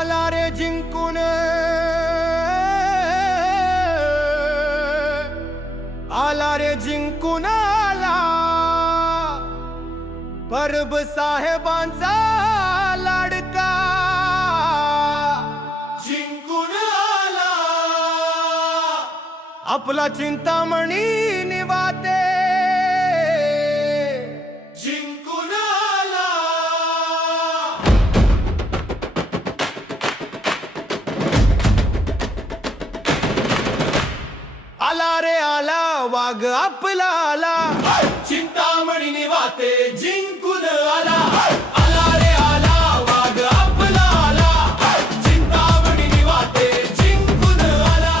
आला रे जिंकून, आला रे जिंकून आला, परब साहेबांचा लाडका जिंकून आला, आपला चिंतामणी निवाते जिंकून आला. आला रे आला वाघ आपला आला, चिंतामणी निवाते जिंकून आला. आला रे आला वाघ आपला आला, चिंतामणी निवाते जिंकून आला.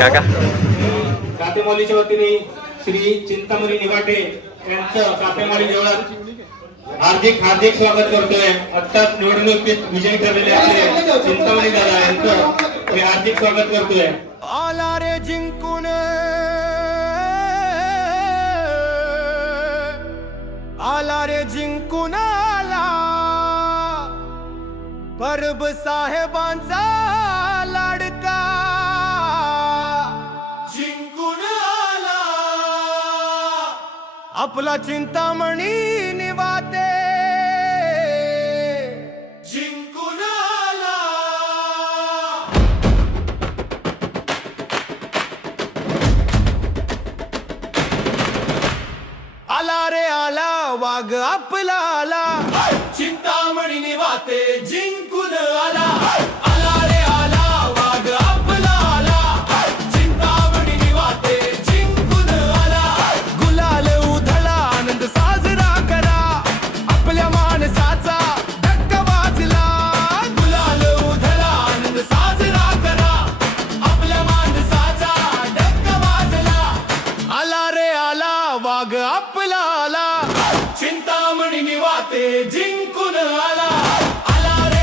काका कातेमालीच्या वतीने श्री चिंतामणी निवाटे यांचं कातेमाली देवळात हार्दिक हार्दिक स्वागत करतोय. आत्ताच निवडणुकीत विजयी ठरलेले असले चिंतामणी दादा यांचं मी हार्दिक स्वागत करतोय. आला रे जिंकून, आला रे जिंकून आला, परब साहेबांचा लाडका जिंकून आला, आपला चिंतामणी निवाते जिंकून आला. आला रे आला वाघ आपला आला, चिंतामणी निवाते जिंकून आला. आला रे आला वाघ आपला आला, चिंतामणी निवाते जिंकून आला. गुलाल उधळा आनंद साजरा करा, आपल्या माणसाचा धक्का वाजला. गुलाल उधळा आनंद साजरा करा, आपल्या माणसाचा धक्का वाजला. आला रे आला वाघ आपला आला, चिंतामणी निवाते जिंकून आला. आला रे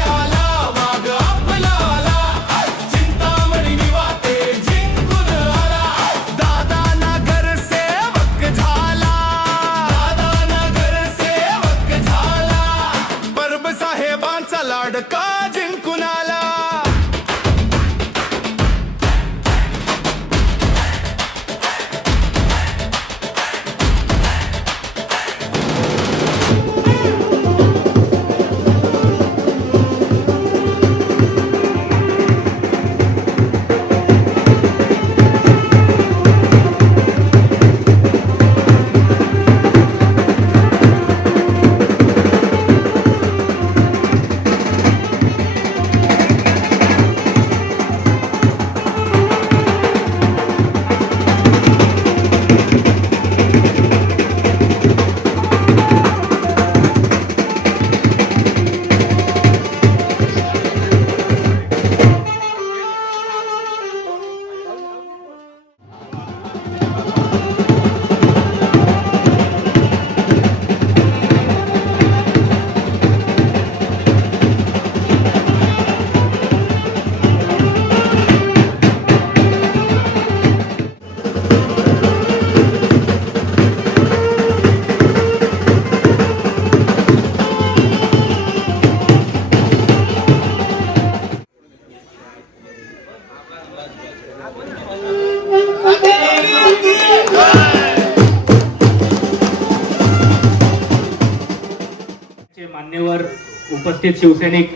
उपस्थित शिवसैनिक,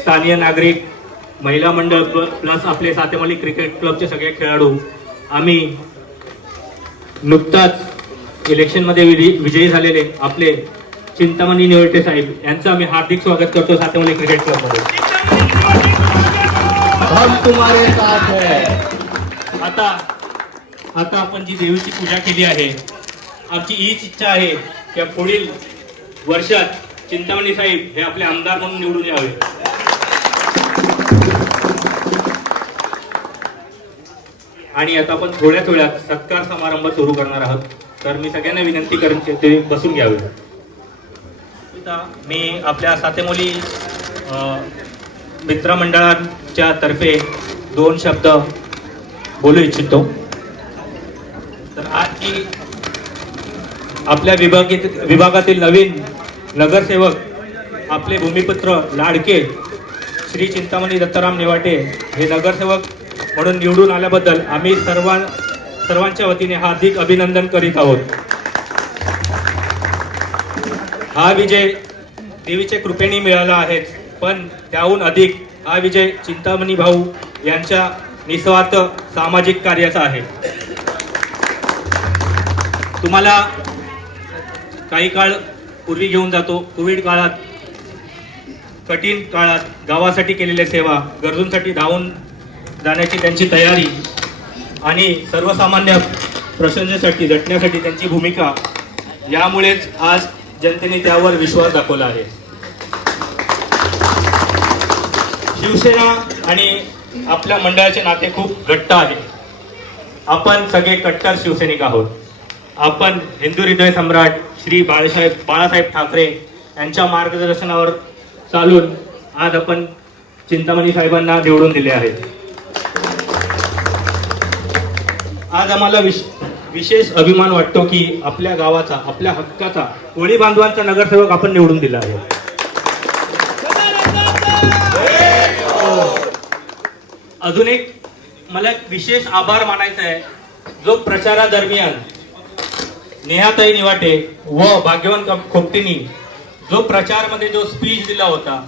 स्थानीय नागरिक, महिला मंडळ प्लस आपले सातेमाली क्रिकेट क्लबचे सगळे खेळाडू, आम्ही नुकताच इलेक्शनमध्ये विजयी झालेले आपले चिंतामणी निवटे साहेब यांचं आम्ही हार्दिक स्वागत करतो सातेमाली क्रिकेट क्लबमध्ये. हम तुम्हारे साथ है. आता आपण जी देवीची पूजा केली आहे, आमची हीच इच्छा आहे की पुढील वर्षात चिंतामणी साहेब हे आपले आमदार म्हणून निवडून यावे. आणि आता आपण थोड्याच वेळात सत्कार समारंभ सुरू करणार आहोत, तर मी सगळ्यांना विनंती करेन की ते बसून घ्यावे. मी आपल्या सातेमोली मित्रमंडळाच्या तर्फे 2 शब्द बोलू इच्छितो. तर आज की आपल्या विभागातील नवीन नगरसेवक, आपले भूमिपुत्र लाडके श्री चिंतामणी दत्ताराम निवाटे हे नगरसेवक म्हणून निवडून आल्याबद्दल आम्ही सर्वांच्या वतीने हार्दिक अभिनंदन करीत आहोत. हा विजय देवीच्या कृपेने मिळाला आहे, पण त्याहून अधिक हा विजय चिंतामणी भाऊ यांच्या निस्वार्थ सामाजिक कार्याचा आहे. तुम्हाला काही काळ पूर्वी घेऊन जातो. कोविड काळात, कठीण काळात गावासाठी केलेल्या सेवा, गरजूंसाठी धावून जाण्याची त्यांची तयारी आणि सर्वसामान्य प्रश्नांसाठी झटण्यासाठी त्यांची भूमिका, यामुळेच आज जनतेने त्यावर विश्वास दाखवला आहे. शिवसेना आणि आपल्या मंडळाचे नाते खूप घट्ट आहे. आपण सगळे कट्टर शिवसैनिक आहोत. आपण हिंदू हृदय सम्राट श्री बाळासाहेब ठाकरे यांच्या मार्गदर्शनावर चालून आज आपण चिंतामणी साहेबांना निवडून दिले आहे. आज आम्हाला विशेष अभिमान वाटतो की आपल्या गावाचा, आपल्या हक्काचा, कोळी बांधवांचा नगरसेवक आपण निवडून दिला आहे. अजून एक मला विशेष आभार मानायचा आहे, जो प्रचारादरम्यान नेहाताई निवाटे व भाग्यवान खोपटेंनी जो प्रचारमध्ये जो स्पीच दिला होता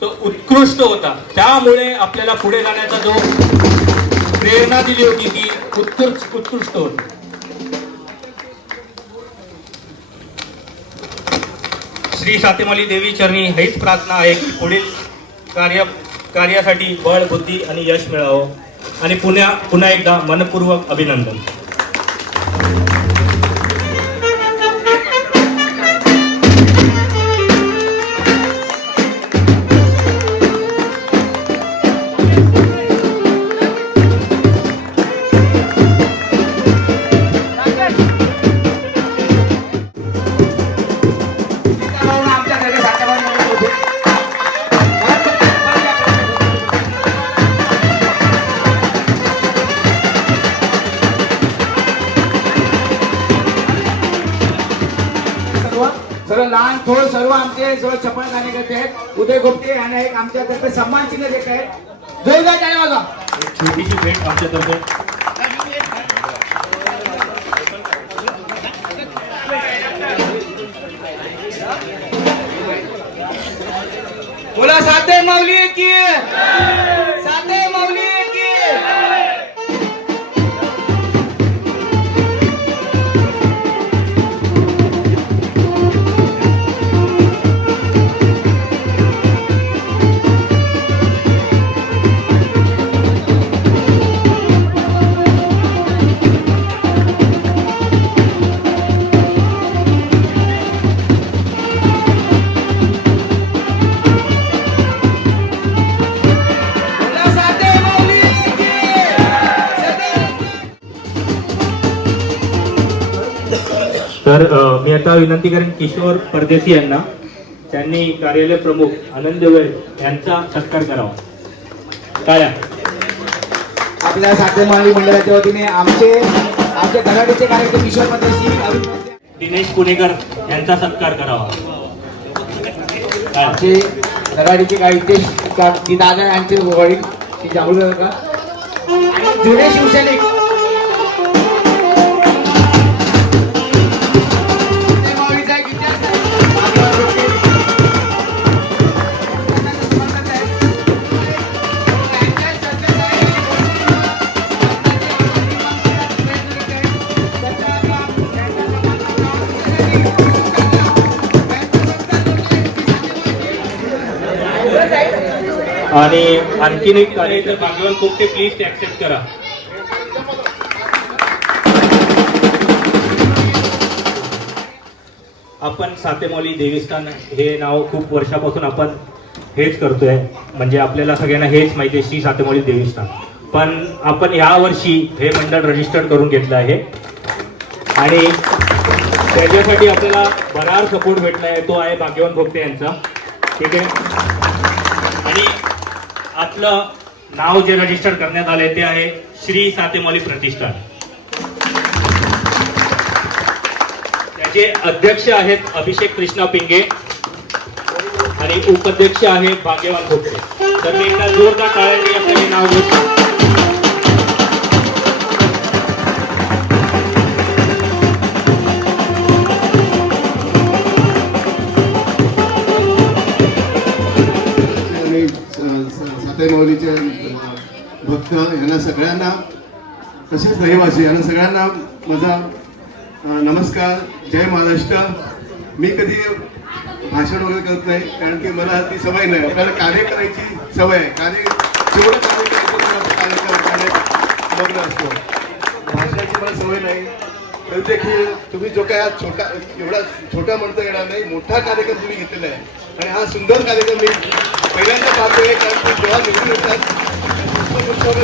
तो उत्कृष्ट होता. त्यामुळे आपल्याला पुढे जाण्याचा जो प्रेरणा दिली होती ती उत्कृष्ट होती. श्री सातेमाली देवी चरणी हेच प्रार्थना आहे की पुढील कार्यासाठी बळ, बुद्धी आणि यश मिळावं. आणि पुन्हा एकदा मनपूर्वक अभिनंदन. सर्व लहान थोर सर्व आमचे सर्व चपळ कार्यकर्ते आहेत. उदय गोपटे यांना एक आमच्यातर्फे सन्मान चिन्ह देत आहेत. जोरदार टाळ्या वाजवा. छोटीशी भेट आमच्यातर्फे. बोला साते माऊली की, साते माऊली की. तर मी आता विनंती करेन किशोर परदेशी यांना, त्यांनी कार्यालय प्रमुख आनंद वैद यांचा सत्कार करावा. काय आपल्या सातेमाळी मंडळाच्या वतीने आमचे धडाडीचे कार्यक्रम किशोर परदेशी, दिनेश पुणेकर यांचा सत्कार करावा. आमचे धडाडीचे काही ते दादा यांचे वडील श्री जांभूळ का आणि जुने शिवसैनिक आणि आणखीन एक कार्य तर भाग्यवान कोकटे प्लीज ते ऍक्सेप्ट करा. आपण सातेमौली देवस्थान हे नाव खूप वर्षापासून आपण हेच करतोय, म्हणजे आपल्याला सगळ्यांना हेच माहिती आहे श्री सातेमौली देवस्थान. पण आपण या वर्षी हे मंडळ रजिस्टर्ड करून घेतलं आहे आणि त्याच्यासाठी आपल्याला बराच सपोर्ट भेटला आहे. तो आहे भाग्यवान भोगते यांचा. ठीक आहे. आणि आपलं नाव जे रजिस्टर करण्यात आले ते आहे श्री सातेमौली प्रतिष्ठान. त्याचे अध्यक्ष आहेत अभिषेक कृष्णा पिंगे आणि उपाध्यक्ष आहे भाग्यवान भोगते. तर मी एकदा जोरदार टाळ्यांनी आपलं हे नाव घेतो. सातेमौलीचे भक्त यांना सगळ्यांना, तसेच रहिवासी यांना सगळ्यांना माझा नमस्कार. जय महाराष्ट्र. मी कधी भाषण वगैरे करत नाही, कारण की मला ती सवय नाही. आपल्याला कार्य करायची सवय आहे. जेवढं कार्य करायचं मग्न असतो. भाषणाची मला सवय नाही. तर देखील तुम्ही जो काय एवढा छोटा म्हणता येणार नाही, मोठा कार्यक्रम तुम्ही घेतलेला आहे आणि हा सुंदर कार्यक्रम मी पहिल्यांदा पाहतोय. कारण की जेव्हा निवडून येतात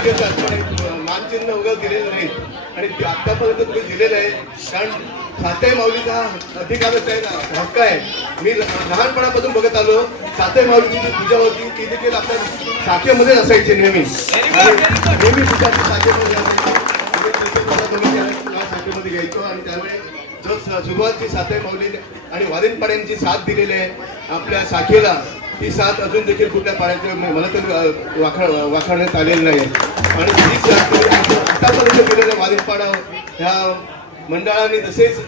घेतात पण मानचिन्ह वगैरे दिलेलं नाही आणि आतापर्यंत तुम्ही दिलेलं आहे. कारण सातेमौलीचा अधिकारच आहे ना, हक्क आहे. मी लहानपणापासून बघत आलो सातेमौलीची जी पूजा होती ती देखील आपल्या शाखेमध्ये असायची नेहमी पूजा शाखेमध्ये शाखेमध्ये घ्यायचो. आणि त्यामुळे जो सुरुवातची सातेमौली आणि वारिनपाड्यांची साथ दिलेली आहे आपल्या शाखेला, ही साथ अजून देखील कुठल्या पाड्याचं मला तरी वाखाणण्यात आलेलं नाही. आणि ही साथ आतापर्यंत दिलेल्या वारिनपाडा ह्या मंडळांनी तसेच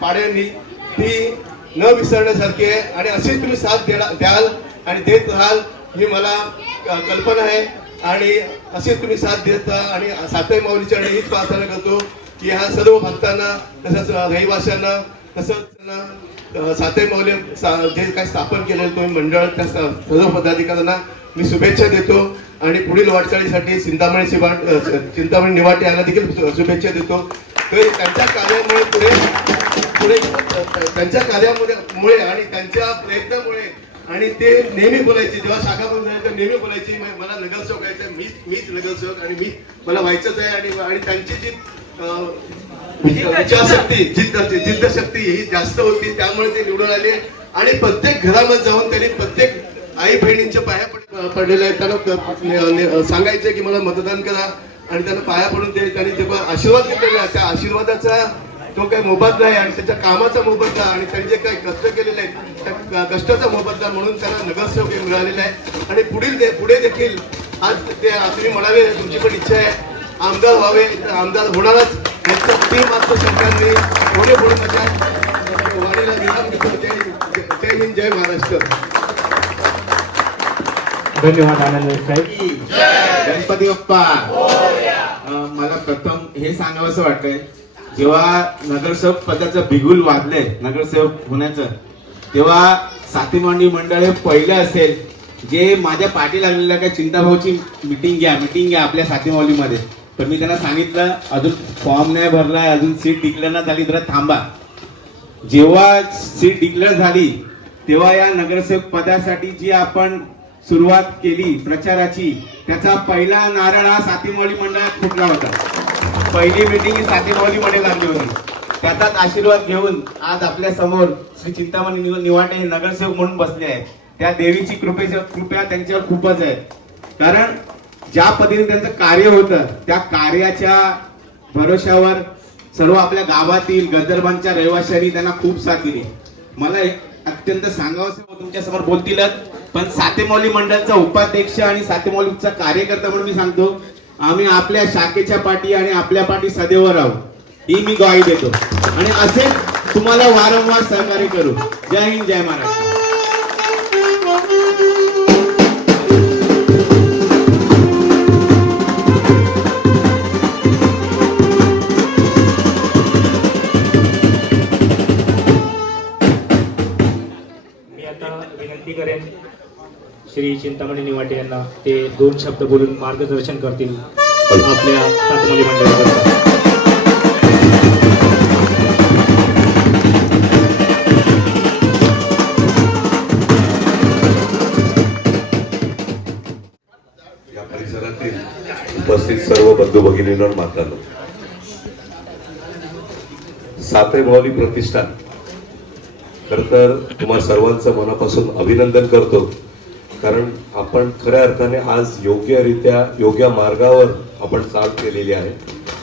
पाड्यांनी ती न विसरण्यासारखी आहे आणि अशीच तुम्ही साथ द्याल आणि देत राहाल ही मला कल्पना आहे. आणि अशीच तुम्ही साथ देत राहा. आणि सातेमौलीच्या हीच प्रार्थना करतो की ह्या सर्व भक्तांना, तसंच रहिवाशांना, तसंच सातेमौली जे काही स्थापन केलेलं तुम्ही मंडळ त्या सर्व पदाधिकाऱ्यांना मी शुभेच्छा देतो. आणि पुढील वाटचालीसाठी चिंतामणी निवाटे यांना देखील शुभेच्छा देतो. तर त्यांच्या कार्यामुळे पुढे त्यांच्या कार्यामुळे आणि त्यांच्या प्रयत्नामुळे, आणि ते नेहमी बोलायचे जेव्हा शाखा बंद झाली तर नेहमी बोलायची मला नगरसेवक व्हायचं आहे, मीच नगरसेवक आणि मला व्हायचंच आहे. आणि त्यांची जी विचारशक्ती, जिद्दशक्ती ही जास्त होती, त्यामुळे ते निवडून आले. आणि प्रत्येक घरामध्ये जाऊन त्यांनी प्रत्येक आई बहिणींच्या पाया पडलेल्या आहेत. त्यांना सांगायचं की मला मतदान करा आणि त्यांना पाया पडून त्यांनी जेव्हा आशीर्वाद घेतलेला आहे त्या आशीर्वादाचा तो काही मोबदला आहे आणि त्याच्या कामाचा मोबदला आणि त्यांनी जे काही कष्ट केलेले आहेत त्या कष्टाचा मोबदला म्हणून त्यांना नगरसेवक मिळालेला आहे. आणि पुढे देखील आज ते तुम्ही म्हणाले तुमची पण इच्छा आहे आमदार व्हावे, आमदार होणारच. तीन मात्र सरकारने पुढे माझ्या वाणीला विराम देतो. जय हिंद, जय महाराष्ट्र. धन्यवाद आनंद साहेब. गणपती बाप्पा. मला प्रथम हे सांगावंसं वाटतंय, जेव्हा नगरसेवक पदाचं बिगुल वाजलंय नगरसेवक होण्याचं, तेव्हा सातेमौली मंडळ हे पहिलं असेल जे माझ्या पाठी लागलेल्या काय चिंताभाऊची मीटिंग घ्या आपल्या सातेमौलीमध्ये. तर मी त्यांना सांगितलं अजून फॉर्म नाही भरलाय, अजून सीट डिक्लेअर नाही झाली, जरा थांबा. जेव्हा सीट डिक्लेअर झाली तेव्हा या नगरसेवक पदासाठी जी आपण सुरुवात केली प्रचाराची, त्याचा पहिला नारळ हा सातेमौली मंडळात फुटला होता. पहिली मीटिंग ही सातेमौलीमध्ये लागली होती. त्याचाच आशीर्वाद घेऊन आज आपल्या समोर श्री चिंतामणी निवाटे हे नगरसेवक म्हणून बसले आहेत. त्या देवीची कृपा त्यांच्यावर खूपच आहे. कारण ज्या पद्धतीने त्यांचं कार्य होतं त्या कार्याच्या भरोश्यावर सर्व आपल्या गावातील गंधर्वांच्या रहिवाशांनी त्यांना खूप साथ दिली. मला अत्यंत सांगावंसं तुमच्या समोर बोलतीलच, पण सातेमौली मंडळाचा उपाध्यक्ष आणि सातेमौलीचा कार्यकर्ता म्हणून मी सांगतो, आम्ही आपल्या शाखेच्या पाठी आणि आपल्या पाठी सदैव राहू ही मी ग्वाही देतो. आणि असेच तुम्हाला वारंवार सहकार्य करू. जय हिंद, जय महाराष्ट्र. विनंती करेन श्री चिंतामणी निवाटे निवाटे यांना ते 2 शब्द बोलून मार्गदर्शन करतील आपल्या सातेमाली मंडळाकरता. या परिसरातील उपस्थित सर्व बंधू भगिनींनो आणि मातांनो, साते माऊली प्रतिष्ठान खरं तर तुम्हा सर्वांचं मनापासून अभिनंदन करतो, कारण आपण खऱ्या अर्थाने आज योग्यरित्या योग्य मार्गावर आपण चाल केलेली आहे.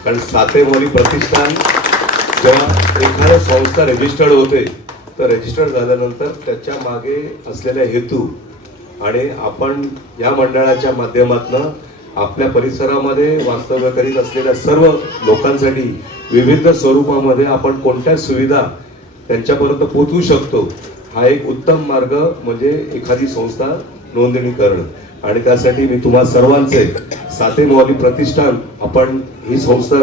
कारण साते माऊली प्रतिष्ठान जेव्हा एखाद्या संस्था रजिस्टर्ड होते तर रजिस्टर्ड झाल्यानंतर त्याच्या मागे असलेला हेतू आणि आपण या मंडळाच्या माध्यमातून आपल्या परिसरामध्ये वास्तव्य करीत असलेल्या सर्व लोकांसाठी विविध स्वरूपामध्ये आपण कोणत्या सुविधा त्यांच्यापर्यंत पोहोचवू शकतो हा एक उत्तम मार्ग म्हणजे एखादी संस्था नोंदणी करणं. आणि त्यासाठी मी तुम्हा सर्वांचे साते माऊली प्रतिष्ठान आपण ही संस्था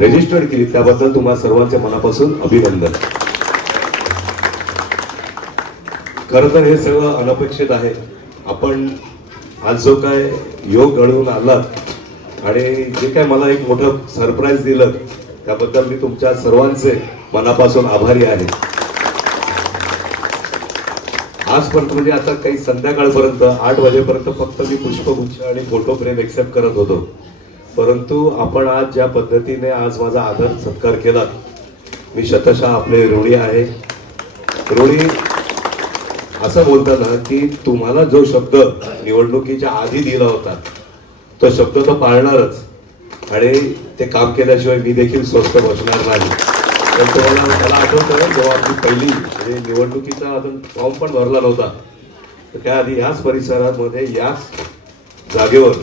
रजिस्टर्ड केली त्याबद्दल तुम्हा सर्वांचे मनापासून अभिनंदन. खरं तर हे सगळं अनपेक्षित आहे. आपण आज जो काय योग घडवून आलात आणि जे काय मला एक मोठं सरप्राईज दिलं त्याबद्दल मी तुमच्या सर्वांचे मनापासून आभारी आहे. आजपर्यंत म्हणजे आता काही संध्याकाळपर्यंत 8 वाजेपर्यंत फक्त मी पुष्पगुच्छ आणि फोटो फ्रेम एक्सेप्ट करत होतो, परंतु आपण आज ज्या पद्धतीने आज माझा आदर सत्कार केला मी शतशः आपले ऋणी आहे. ऋणी असं बोलताना की तुम्हाला जो शब्द निवडणुकीच्या आधी दिला होता तो शब्द तो पाळणारच आणि ते काम केल्याशिवाय मी देखील स्वस्थ बसणार नाही. तर तुम्हाला मला आठवतं जेव्हा आपली पहिली म्हणजे निवडणुकीचा अजून फॉर्म पण भरला नव्हता तर त्याआधी याच परिसरामध्ये याच जागेवर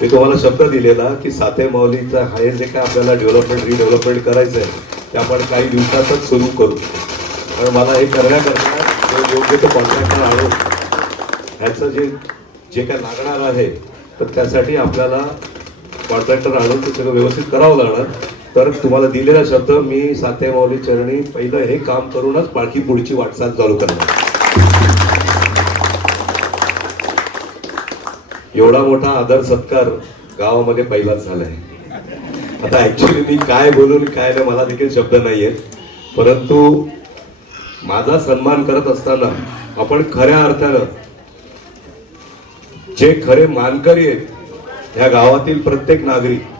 मी तुम्हाला शब्द दिलेला की साते माऊलीचा हे जे काय आपल्याला डेव्हलपमेंट रिडेव्हलपमेंट करायचं आहे ते आपण काही दिवसातच सुरू करू. कारण मला हे करण्याकरता योग्य तो कॉन्ट्रॅक्टर आणून ह्याचं जे काय लागणार आहे तर त्यासाठी आपल्याला कॉन्ट्रॅक्टर आणून ते सगळं व्यवस्थित करावं लागणार. तर तुम्हाला दिलेला शब्द मी साते माऊली चरणी पहिलं हे काम करूनच बाकी पुढची वाटचाल चालू करणार. एवढा मोठा आदर सत्कार गावामध्ये पहिलाच झालाय. आता ऍक्च्युली मी काय बोलून काय नाही मला देखील शब्द नाहीये, परंतु माझा सन्मान करत असताना आपण खऱ्या अर्थानं जे खरे मानकरी आहेत या गावातील प्रत्येक नागरिक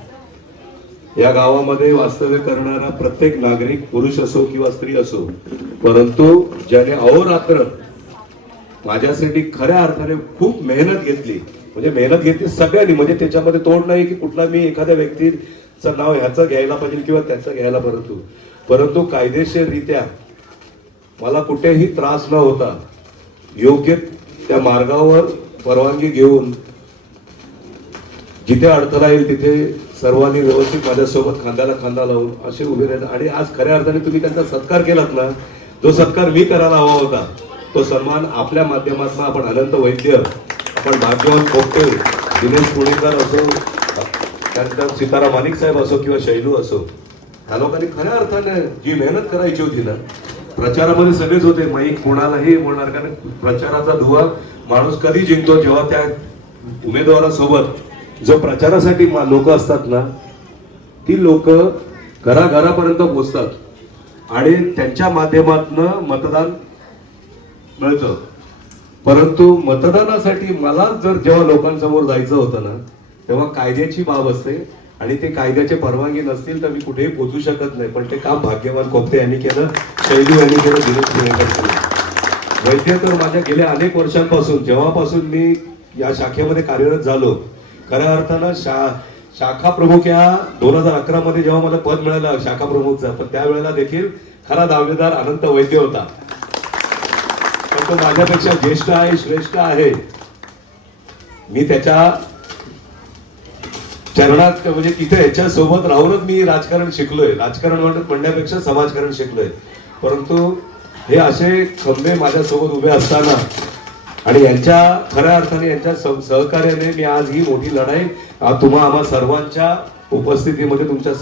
या गावामध्ये वास्तव्य करणारा प्रत्येक नागरिक पुरुष असो किंवा स्त्री असो, परंतु ज्याने अहोरात्र माझ्यासाठी खऱ्या अर्थाने खूप मेहनत घेतली म्हणजे मेहनत घेतली सगळ्यांनी म्हणजे त्याच्यामध्ये तोड नाही की कुठला मी एखाद्या व्यक्तीचं नाव ह्याचं घ्यायला पाहिजे किंवा त्याचं घ्यायला परंतु कायदेशीररित्या मला कुठेही त्रास न होता योग्य त्या मार्गावर परवानगी घेऊन जिथे अडथळा येईल तिथे सर्वांनी व्यवस्थित माझ्यासोबत खांद्याला खांदा लावून असे उभे राहिले. आणि आज खऱ्या अर्थाने तुम्ही त्यांचा सत्कार केलात ना, जो सत्कार मी करायला हवा होता तो सन्मान आपल्या माध्यमातून आपण अनंत वैद्य, आपण भाग्यवान पोपटे, दिनेश पुणेकर असो, त्यानंतर सीताराम माणिक साहेब असो किंवा शैलू असो, ह्या लोकांनी खऱ्या अर्थाने जी मेहनत करायची होती ना, प्रचारामध्ये सगळेच होते, माईक कोणालाही बोलणार कारण प्रचाराचा धुवा माणूस कधी जिंकतो जेव्हा त्या उमेदवारासोबत जो प्रचारासाठी लोक असतात ना ती लोक घराघरापर्यंत पोहोचतात आणि त्यांच्या माध्यमातून मतदान मिळतं. परंतु मतदानासाठी मला जर जेव्हा लोकांसमोर जायचं होतं ना तेव्हा कायद्याची बाब असते आणि ते कायद्याचे परवानगी नसतील तर मी कुठेही पोहोचू शकत नाही. पण ते काम भाग्यवान कोपते यांनी केलं, शैलू यांनी केलं, दिनेश पुणेकर केलं. वैद्य तर माझ्या गेल्या अनेक वर्षांपासून जेव्हापासून मी या शाखेमध्ये कार्यरत झालो खऱ्या अर्थानं शाखा प्रमुख या 2011 मध्ये जेव्हा मला पद मिळालं शाखा प्रमुखचा, पण त्यावेळेला देखील खरा दावेदार अनंत वैद्य होता. पण तो माझ्यापेक्षा ज्येष्ठ आहे, श्रेष्ठ आहे. मी त्याच्या चरणात म्हणजे तिथे याच्या सोबत राहूनच मी राजकारण शिकलोय. राजकारण म्हणण्यापेक्षा समाजकारण शिकलोय. परंतु हे असे खंबे माझ्यासोबत उभे असताना आणि यांच्या खऱ्या अर्थाने यांच्या सहकार्याने मी आज ही मोठी लढाई आम्हा सर्वांच्या उपस्थितीमध्ये तुमच्या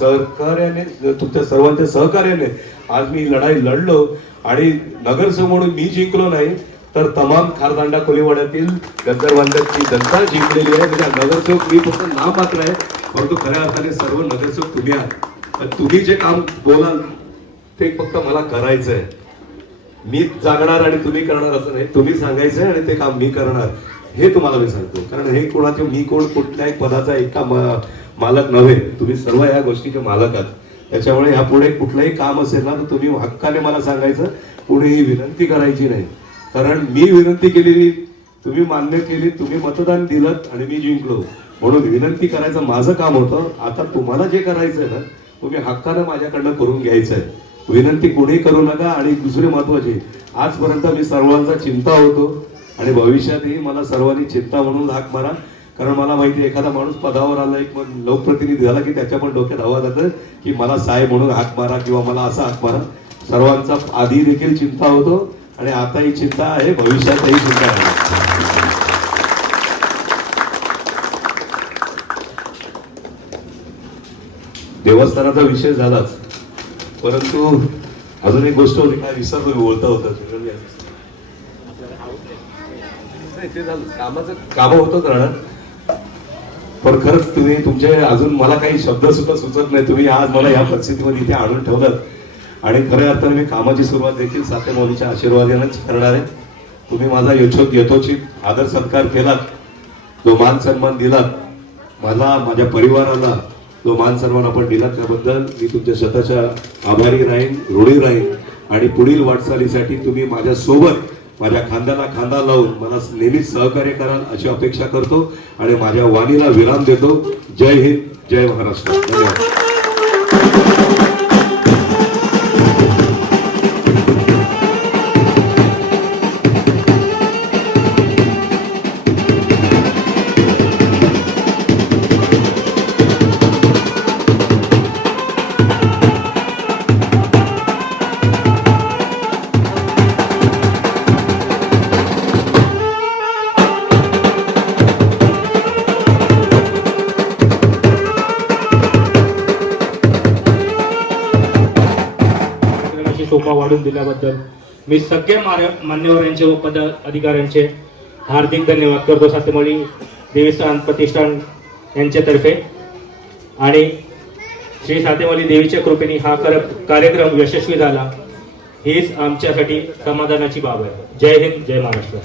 सर्वांच्या सहकार्याने आज मी लढाई लढलो आणि नगरसेवक म्हणून मी जिंकलो नाही तर तमाम खारदांडा कोळीवाड्यातील गद्दरबांध्याची जनता जिंकलेली आहे. म्हणजे नगरसेवक मी फक्त नाव मात्र आहे, परंतु खऱ्या अर्थाने सर्व नगरसेवक तुम्ही आहात. पण तुम्ही जे काम बोलाल ते फक्त मला करायचं आहे. मी जागणार आणि तुम्ही करणार असं नाही, तुम्ही सांगायचं आणि ते काम मी करणार हे तुम्हाला मी सांगतो. कारण हे कोणाचे मी कोण कुठल्याही पदाचा एका मालक नव्हे, तुम्ही सर्व या गोष्टीचे मालक आहात. त्याच्यामुळे ह्यापुढे कुठलंही काम असेल ना तर तुम्ही हक्काने मला सांगायचं, पुढे ही विनंती करायची नाही. कारण मी विनंती केलेली, तुम्ही मान्य केली, तुम्ही मतदान दिलं आणि मी जिंकलो, म्हणून विनंती करायचं माझं काम होतं. आता तुम्हाला जे करायचंय ना तुम्ही हक्कानं माझ्याकडनं करून घ्यायचं आहे. विनंती कोणी करू नका. आणि दुसरे महत्वाचे, आजपर्यंत मी सर्वांचा चिंता होतो आणि भविष्यातही मला सर्वांनी चिंता म्हणून हाक मारा. कारण मला माहिती आहे एखादा माणूस पदावर आला, एक लोकप्रतिनिधी झाला की त्याच्या पण डोक्यात हवा जातं की मला साहेब म्हणून हाक मारा किंवा मला असा हाक मारा. सर्वांचा आधी देखील चिंता होतो आणि आताही चिंता आहे, भविष्यातही चिंता आहे. देवस्थानाचा विषय झालाच, परंतु अजून एक गोष्ट होती, काय विसरलो बोलता होता ते झालं, काम होतच राहणार. पण खरंच तुम्ही तुमचे अजून मला काही शब्द सुद्धा सुचत नाही. तुम्ही आज मला या परिस्थितीमध्ये इथे आणून ठेवलं आणि खऱ्या अर्थाने मी कामाची सुरुवात देखील साते मौलीच्या आशीर्वादानेच करणार आहे. तुम्ही माझा यथोचित आदर सत्कार केलात, जो मान सन्मान दिलात मला, माझ्या परिवाराला जो मान सन्मान आपण दिलात त्याबद्दल मी तुमच्या शतशः आभारी राहीन, ऋणी राहीन. आणि पुढील वाटचालीसाठी तुम्ही माझ्या सोबत, माझ्या खांद्याला खांदा लावून मला नेहमीच सहकार्य कराल अशी अपेक्षा करतो आणि माझ्या वाणीला विराम देतो. जय हिंद, जय महाराष्ट्र. धन्यवाद. शोभा वाढून दिल्याबद्दल मी सगळ्या मान्यवरांचे व पदाधिकाऱ्यांचे हार्दिक धन्यवाद करतो सातेमौली देवस्थान प्रतिष्ठान यांच्यातर्फे. आणि श्री सातेमौली देवीच्या कृपेने हा कार्यक्रम यशस्वी झाला, हीच आमच्यासाठी समाधानाची बाब आहे. जय हिंद, जय महाराष्ट्र.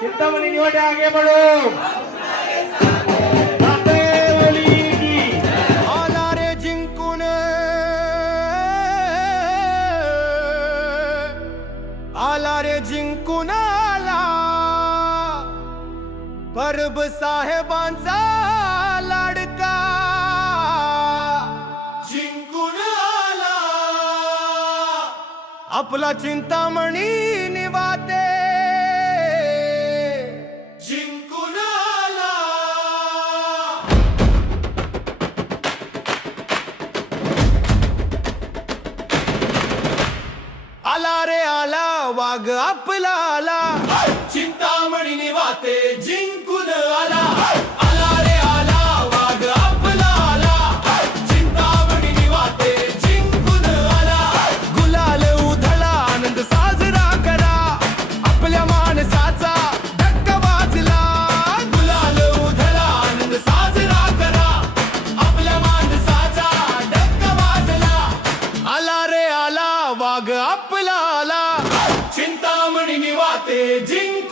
चिंतामणी निवाडे आगे बढ़ो. आला रे जिंकून, आला रे जिंकून आला परब साहेबांचा लाडका. जिंकून आला आपला चिंतामणी निवाते. जिंकून आला आला रे आला वाघ आपला आला. चिंतामणी निवाते जिंकून आला. आला रे आला वाघ आपला आला. चिंतामणी निवाते जिंकून आला. गुलाल उधळा आनंद साजरा करा, आपल्या माणसाचा धक्का वाजला. गुलाल उधळा आनंद साजरा करा, आपल्या माणसाचा धक्का वाजला. आला रे आला वाघ आपला आला. चिंतामणी निवाते जिंक